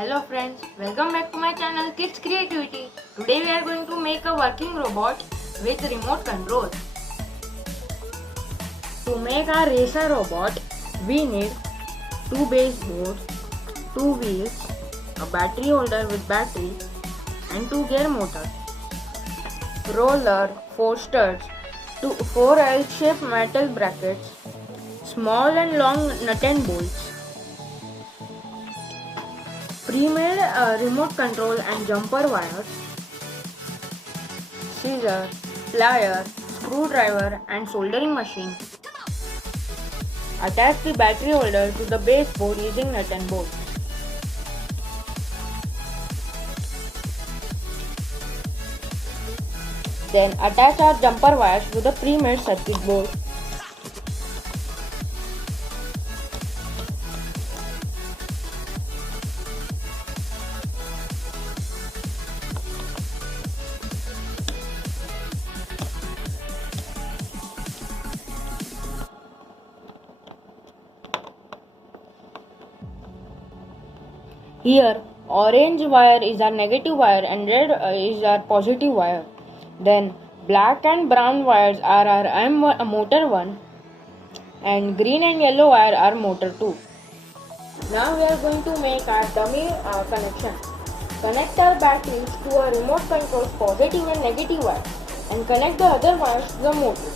Hello friends, welcome back to my channel Kids Creativity. Today we are going to make a working robot with remote control. To make our racer robot, we need two baseboards, two wheels, a battery holder with battery and two gear motors, roller, four studs, four L-shaped metal brackets, small and long nut and bolts, pre-made remote control and jumper wires, scissor, plier, screwdriver and soldering machine. Attach the battery holder to the baseboard using nut and bolt. Then attach our jumper wires to the pre-made circuit board. Here, orange wire is our negative wire and red is our positive wire. Then, black and brown wires are our motor 1 and green and yellow wire are motor 2. Now we are going to make our dummy connection. Connect our batteries to a remote control's positive and negative wire and connect the other wires to the motor.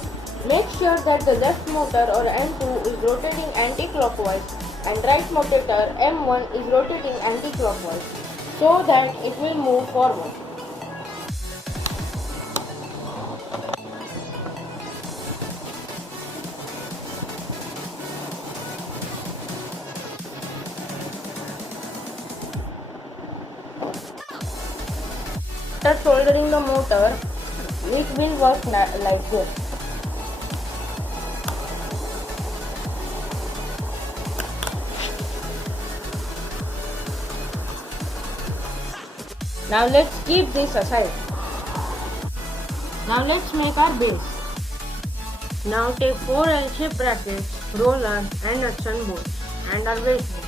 Make sure that the left motor or M2 is rotating anti-clockwise and right motor M1 is rotating anti-clockwise so that it will move forward. After soldering the motor, it will work like this. Now let's keep this aside. Now let's make our base. Now take 4 L-shaped brackets, roller and nuts and bolts and our baseboard.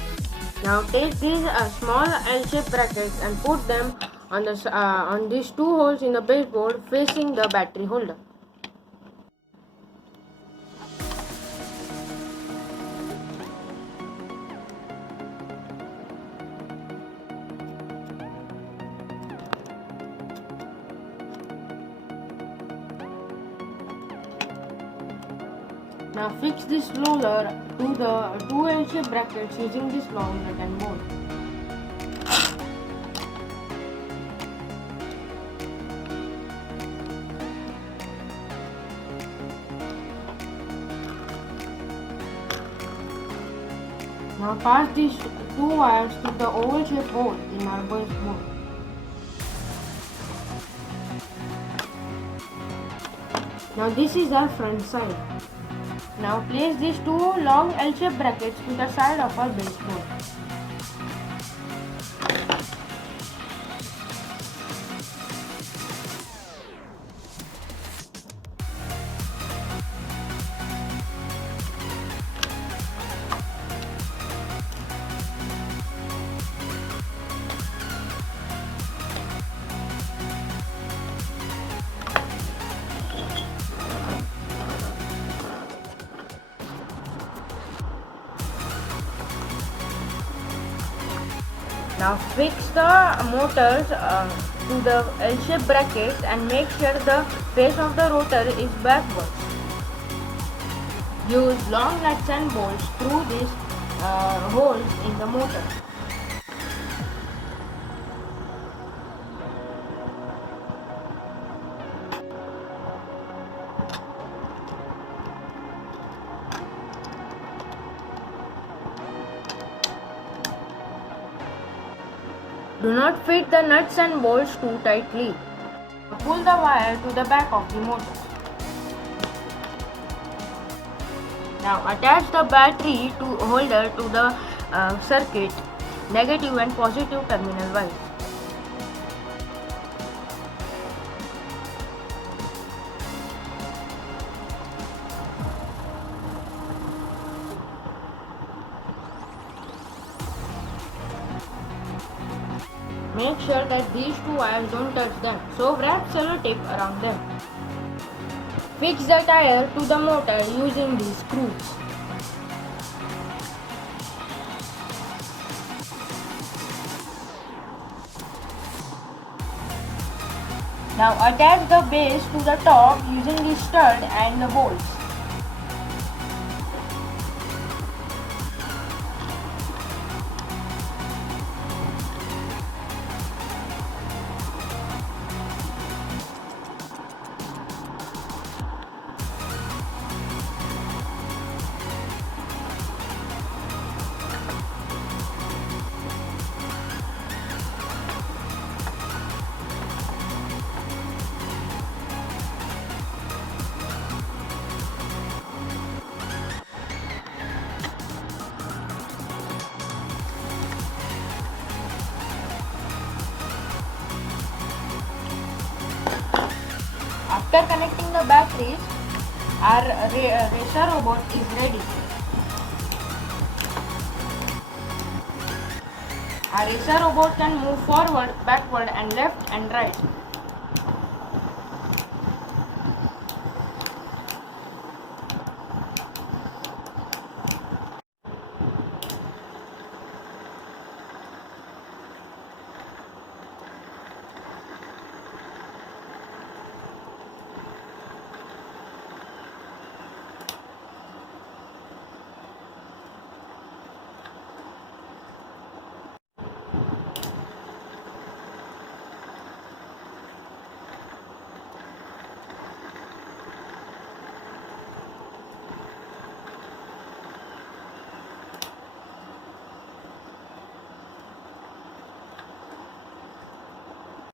Now take these small L-shaped brackets and put them on these two holes in the baseboard facing the battery holder. Now fix this roller to the two L-shaped brackets using this long nut and bolt. Now pass these two wires to the oval-shaped hole in our baseboard. Now this is our front side. Now place these two long L-shaped brackets to the side of our baseboard. Now fix the motors to the L-shaped brackets and make sure the face of the rotor is backwards. Use long nuts and bolts through these holes in the motor. Do not fit the nuts and bolts too tightly. Pull the wire to the back of the motor. Now attach the battery holder to the circuit, negative and positive terminal wise. Make sure that these two wires don't touch them, so wrap sellotape around them. Fix the tire to the motor using these screws. Now attach the base to the top using the stud and the bolts. After connecting the batteries, our racer robot is ready. Our racer robot can move forward, backward and left and right.